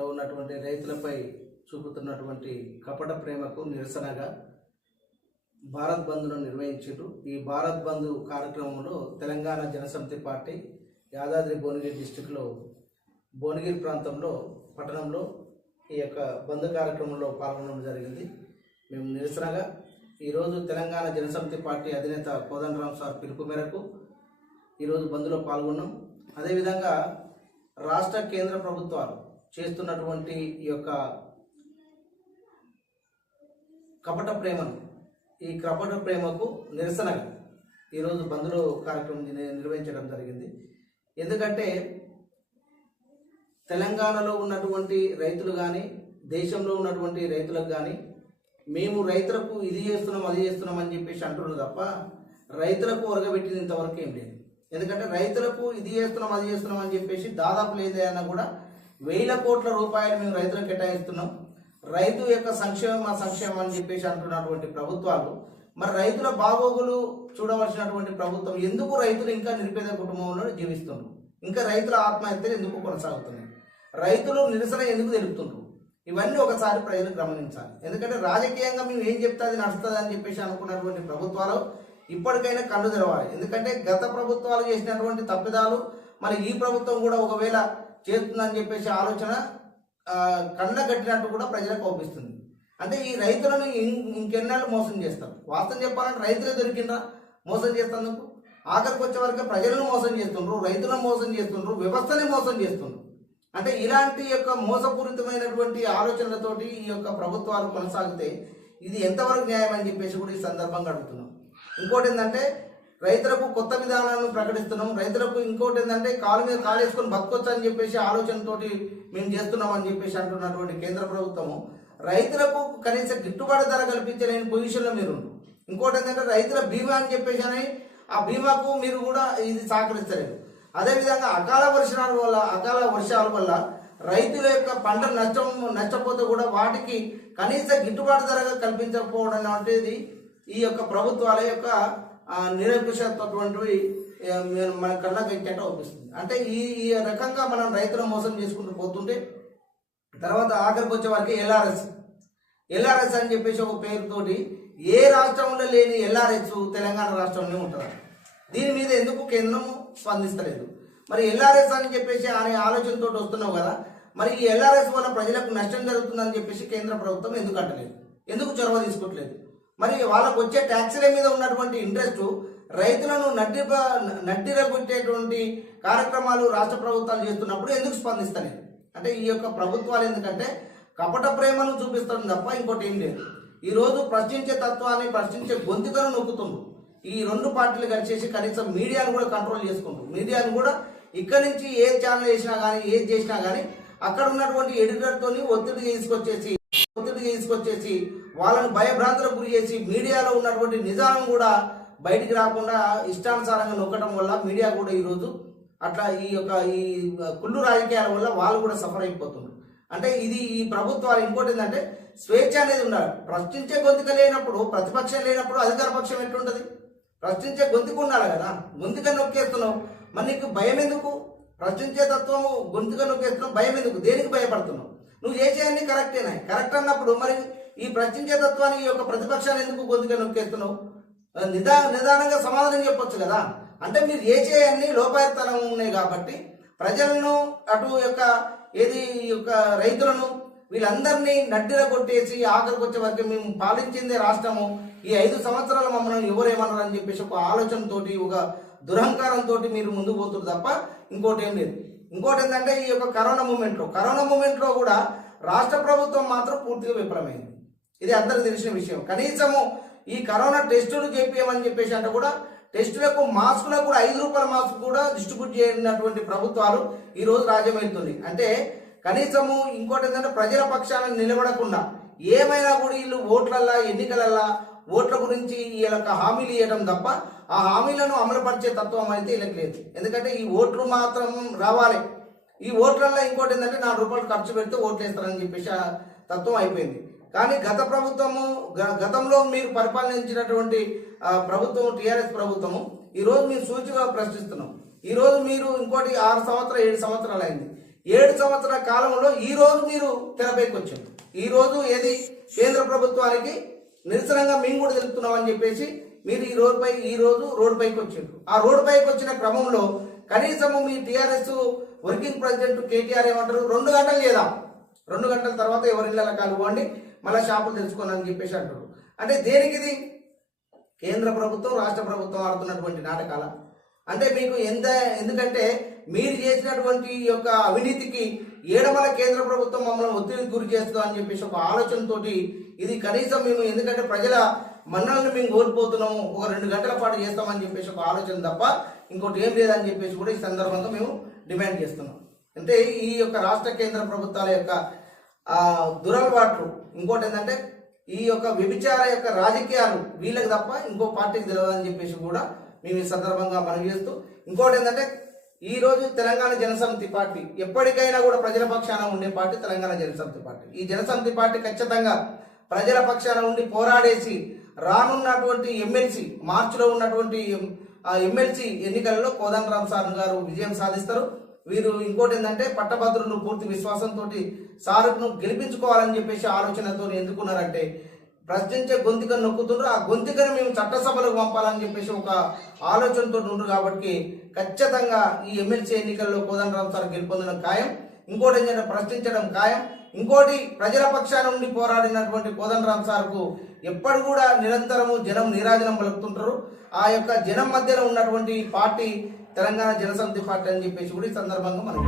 లో ఉన్నటువంటి రైతులపై చూపుతున్నటువంటి కపట ప్రేమకు నిరసనగా భారత్ బంద్ను నిర్వహించారు. ఈ భారత్ బంద్ కార్యక్రమంలో తెలంగాణ జనసమితి పార్టీ యాదాద్రి భువనగిరి డిస్టిక్లో భువనగిరి ప్రాంతంలో పట్టణంలో ఈ యొక్క బంద్ కార్యక్రమంలో పాల్గొనడం జరిగింది. మేము నిరసనగా ఈరోజు తెలంగాణ జనసమితి పార్టీ అధినేత కోదండరాం సార్ పిలుపు మేరకు ఈరోజు బంద్లో పాల్గొన్నాం. అదేవిధంగా రాష్ట్ర కేంద్ర ప్రభుత్వాలు చేస్తున్నటువంటి ఈ యొక్క కపట ప్రేమను ఈ కపట ప్రేమకు నిరసనగా ఈరోజు బంద్లో కార్యక్రమం నిర్వహించడం జరిగింది. ఎందుకంటే తెలంగాణలో ఉన్నటువంటి రైతులు కానీ దేశంలో ఉన్నటువంటి రైతులకు కానీ మేము రైతులకు ఇది చేస్తున్నాం అది చేస్తున్నాం అని చెప్పేసి అంటున్నారు తప్ప రైతులకు ఒరగబెట్టింది ఇంతవరకు ఏం లేదు. ఎందుకంటే రైతులకు ఇది చేస్తున్నాం అది చేస్తున్నాం అని చెప్పేసి దాదాపు లేదన్నా కూడా 1000 కోట్ల రూపాయలు మేము రైతులకు కేటాయిస్తున్నాం. రైతు యొక్క సంక్షేమం అని చెప్పేసి అంటున్నటువంటి ప్రభుత్వాలు మరి రైతుల బాగోగులు చూడవలసినటువంటి ప్రభుత్వం ఎందుకు రైతులు ఇంకా నిరుపేద కుటుంబంలో జీవిస్తున్నారు? ఇంకా రైతుల ఆత్మహత్యలు ఎందుకు కొనసాగుతున్నాయి? రైతులు నిరసన ఎందుకు తెలుపుతున్నారు? ఇవన్నీ ఒకసారి ప్రజలు గమనించాలి. ఎందుకంటే రాజకీయంగా మేము ఏం చెప్తే అది నడుస్తుంది అని చెప్పేసి అనుకున్నటువంటి ప్రభుత్వాలు ఇప్పటికైనా కళ్ళు తెరవాలి. ఎందుకంటే గత ప్రభుత్వాలు చేసినటువంటి తప్పిదాలు మరి ఈ ప్రభుత్వం కూడా ఒకవేళ చేస్తుందని చెప్పేసి ఆలోచన కళ్ళ కట్టినట్టు కూడా ప్రజలకు అవుపిస్తుంది. అంటే ఈ రైతులను ఇంకెన్నాళ్ళు మోసం చేస్తారు? వాస్తవం చెప్పాలంటే రైతులే దొరికిందా మోసం చేస్తేందుకు? ఆఖరికి వచ్చే వరకు ప్రజలను మోసం చేస్తుండ్రు, రైతులను మోసం చేస్తుండ్రు, వ్యవస్థని మోసం చేస్తుండ్రు. అంటే ఇలాంటి యొక్క మోసపూరితమైనటువంటి ఆలోచనలతోటి ఈ యొక్క ప్రభుత్వాలు కొనసాగితే ఇది ఎంతవరకు న్యాయం అని చెప్పేసి కూడా ఈ సందర్భంగా అడుగుతున్నాం. ఇంకోటి ఏంటంటే రైతులకు కొత్త విధానాలను ప్రకటిస్తున్నాం. రైతులకు ఇంకోటి ఏంటంటే కాలు మీద కాలు వేసుకొని బతకొచ్చు అని చెప్పేసి ఆలోచనతోటి మేము చేస్తున్నాం అని చెప్పేసి అంటున్నటువంటి కేంద్ర ప్రభుత్వము రైతులకు కనీస గిట్టుబాటు ధర కల్పించలేని పొజిషన్లో మీరు. ఇంకోటి ఏంటంటే రైతుల బీమా అని చెప్పేసి అని ఆ బీమాకు మీరు కూడా ఇది సహకరిస్తలేదు. అదేవిధంగా అకాల వర్షాల వల్ల రైతుల యొక్క పంట నష్టపోతే కూడా వాటికి కనీస గిట్టుబాటు ధరగా కల్పించకపోవడం అనేది ఈ యొక్క ప్రభుత్వాల యొక్క నిరంకుశత్వంటివి మన కళ్ళకి ఎక్కేట అవుపిస్తుంది. అంటే ఈ రకంగా మనం రైతులను మోసం చేసుకుంటూ పోతుంటే తర్వాత ఆఖరికి వచ్చే వారికి ఎల్ఆర్ఎస్ అని చెప్పేసి ఒక పేరుతోటి ఏ రాష్ట్రంలో లేని ఎల్ఆర్ఎస్ తెలంగాణ రాష్ట్రంలో ఉంటుంది. దీని మీద ఎందుకు కేంద్రం స్పందిస్తలేదు? మరి ఎల్ఆర్ఎస్ అని చెప్పేసి అనే ఆలోచనతో వస్తున్నావు కదా, మరి ఈ ఎల్ఆర్ఎస్ వల్ల ప్రజలకు నష్టం జరుగుతుందని చెప్పేసి కేంద్ర ప్రభుత్వం ఎందుకు అంటలేదు? ఎందుకు చొరవ తీసుకోవట్లేదు? మరి వాళ్ళకు వచ్చే ట్యాక్సీల మీద ఉన్నటువంటి ఇంట్రెస్ట్ రైతులను నడ్డిరగొట్టేటువంటి కార్యక్రమాలు రాష్ట్ర ప్రభుత్వాలు చేస్తున్నప్పుడు ఎందుకు స్పందిస్తలేదు? అంటే ఈ యొక్క ప్రభుత్వాలు ఎందుకంటే కపట ప్రేమను చూపిస్తాం తప్ప ఇంకోటి ఏం లేదు. ఈరోజు ప్రశ్నించే తత్వాన్ని ప్రశ్నించే గొంతుకను నొక్కుతుండ్రు. ఈ రెండు పార్టీలు కలిసేసి కనీసం మీడియాను కూడా కంట్రోల్ చేసుకుంటారు. మీడియాను కూడా ఇక్కడి నుంచి ఏ ఛానల్ వేసినా కానీ ఏది చేసినా కానీ అక్కడ ఉన్నటువంటి ఎడిటర్తోని ఒత్తిడి తీసుకొచ్చేసి వాళ్ళని భయభ్రాంతులకు గురి చేసి మీడియాలో ఉన్నటువంటి నిజాలను కూడా బయటికి రాకుండా ఇష్టానుసారంగా నొక్కడం వల్ల మీడియా కూడా ఈరోజు అట్లా ఈ కుళ్ళు రాజకీయాల వల్ల వాళ్ళు కూడా సఫర్ అయిపోతున్నారు. అంటే ఈ ప్రభుత్వాలు ఇంకోటి ఏంటంటే స్వేచ్ఛ అనేది ఉండాలి. ప్రశ్నించే గొంతుక లేనప్పుడు, ప్రతిపక్షం లేనప్పుడు అధికార పక్షం ఎట్లుంటుంది? ప్రశ్నించే గొంతుకు ఉండాలి కదా. గొంతుక నొక్కేస్తున్నావు, మరి నీకు భయం ఎందుకు? ప్రశ్నించే తత్వము గొంతుక నొక్కేస్తున్నావు, భయం ఎందుకు? దేనికి భయపడుతున్నావు? నువ్వు చేసేవన్నీ కరెక్టేనా? కరెక్ట్ అన్నప్పుడు మరి ఈ ప్రశ్నించే తత్వానికి ఈ యొక్క ప్రతిపక్షాలు ఎందుకు గొంతుక నొక్కేస్తున్నావు? నిదానంగా సమాధానం చెప్పొచ్చు కదా. అంటే మీరు చేసేవన్నీ లోపాయతనం ఉన్నాయి కాబట్టి ప్రజలను అటు యొక్క రైతులను వీళ్ళందరినీ నడ్డిర కొట్టేసి ఆఖరికి వచ్చే వరకు మేము పాలించిందే రాష్ట్రము, ఈ 5 సంవత్సరాల మమ్మల్ని ఎవరేమన్నారు అని చెప్పేసి ఒక ఆలోచనతోటి ఒక దురహంకారంతో మీరు ముందుకు పోతున్నారు తప్ప ఇంకోటి ఏం లేదు. ఇంకోటి ఏంటంటే ఈ యొక్క కరోనా మూమెంట్లో కూడా రాష్ట్ర ప్రభుత్వం మాత్రం పూర్తిగా విఫలమైంది. ఇది అందరికి తెలిసిన విషయం. కనీసము ఈ కరోనా టెస్టులు చేపించమని చెప్పేసి అంటే కూడా టెస్టులకు మాస్కులకు కూడా 5 రూపాయల మాస్క్ కూడా డిస్ట్రిబ్యూట్ చేయనటువంటి ప్రభుత్వాలు ఈరోజు రాజ్యం వెళ్తుంది. అంటే కనీసము ఇంకోటి ఏంటంటే ప్రజల పక్షాలను నిలబడకుండా ఏమైనా కూడా వీళ్ళు ఎన్నికలల్లా ఓట్ల గురించి వీళ్ళకి హామీలు ఇవ్వడం తప్ప ఆ హామీలను అమలుపరిచే తత్వం అయితే వీళ్ళకి లేదు. ఎందుకంటే ఈ ఓట్లు మాత్రం రావాలి. ఈ ఓట్లల్లో ఇంకోటి ఏంటంటే 4 రూపాయలు ఖర్చు పెడితే ఓట్లు వేస్తారని చెప్పేసి తత్వం అయిపోయింది. కానీ గతంలో మీరు పరిపాలించినటువంటి ప్రభుత్వం టీఆర్ఎస్ ప్రభుత్వము ఈరోజు మీరు సూచిగా ప్రశ్నిస్తున్నాం. ఈరోజు మీరు ఇంకోటి 6 సంవత్సరాలు 7 సంవత్సరాలు అయింది. 7 సంవత్సరాల కాలంలో ఈ రోజు మీరు తెరపైకి వచ్చారు. ఈ రోజు ఏది కేంద్ర ప్రభుత్వానికి నిరసనగా మేము కూడా తెలుపుతున్నామని చెప్పేసి మీరు ఈ రోజు రోడ్డుపైకి వచ్చారు. ఆ రోడ్డుపైకి వచ్చిన క్రమంలో కనీసము మీ టీఆర్ఎస్ వర్కింగ్ ప్రెసిడెంట్ కేటీఆర్ ఏమంటారు, 2 గంటలు చేద్దాం, 2 గంటల తర్వాత ఎవరి ఇళ్ళ కలుగుకోండి, మళ్ళీ షాపులు తెలుసుకోండి అని చెప్పేసి అంటారు. అంటే దేనికి ఇది? కేంద్ర ప్రభుత్వం రాష్ట్ర ప్రభుత్వం ఆడుతున్నటువంటి నాటకాల. అంటే మీకు ఎందుకంటే మీరు చేసినటువంటి ఈ యొక్క అవినీతికి ఏడమల కేంద్ర ప్రభుత్వం మమ్మల్ని ఒత్తిడికి గురి చేస్తుందో అని చెప్పేసి ఒక ఆలోచనతోటి ఇది కనీసం మేము ఎందుకంటే ప్రజల మన్నలను మేము కోల్పోతున్నాము, ఒక 2 గంటల పాటు చేస్తామని చెప్పేసి ఒక ఆలోచన తప్ప ఇంకోటి ఏం లేదని చెప్పేసి కూడా ఈ సందర్భంగా మేము డిమాండ్ చేస్తున్నాం. అంటే ఈ యొక్క రాష్ట్ర కేంద్ర ప్రభుత్వాల యొక్క దురలవాట్లు, ఇంకోటి ఏంటంటే ఈ యొక్క వ్యభిచార యొక్క రాజకీయాలు వీళ్ళకి తప్ప ఇంకో పార్టీకి తెలియదని చెప్పేసి కూడా మేము ఈ సందర్భంగా మనవి చేస్తూ, ఇంకోటి ఏంటంటే ఈ రోజు తెలంగాణ జనసమితి పార్టీ ఎప్పటికైనా కూడా ప్రజల పక్షాన ఉండే పార్టీ తెలంగాణ జనసమితి పార్టీ. ఈ జనసమితి పార్టీ ఖచ్చితంగా ప్రజల పక్షాన ఉండి పోరాడేసి రానున్నటువంటి ఎమ్మెల్సీ మార్చిలో ఉన్నటువంటి ఎమ్మెల్సీ ఎన్నికలలో కోదండరాం సార్ గారు విజయం సాధిస్తారు. వీరు ఇంకోటి ఏంటంటే పట్టభద్రులు పూర్తి విశ్వాసంతో సారును గెలిపించుకోవాలని చెప్పేసి ఆలోచనతో ఎందుకున్నారంటే ప్రశ్నించే గొంతుకను నొక్కుతుండ్రు, ఆ గొంతుకను మేము చట్టసభలకు పంపాలని చెప్పేసి ఒక ఆలోచనతో ఉండ్రు. కాబట్టి ఖచ్చితంగా ఈ ఎమ్మెల్సీ ఎన్నికల్లో కోదండరాం సార్ గెలుపొందడం ఖాయం. ఇంకోటి ఏంటంటే ప్రశ్నించడం ఖాయం. ఇంకోటి ప్రజల పక్షాన ఉండి పోరాడినటువంటి కోదండరాం సార్కు ఎప్పుడు కూడా నిరంతరము జనం నీరాజనం పలుకుతుంటారు. ఆ యొక్క జనం మధ్యలో ఉన్నటువంటి పార్టీ తెలంగాణ జనసమితి పార్టీ అని చెప్పేసి కూడా ఈ సందర్భంగా మనం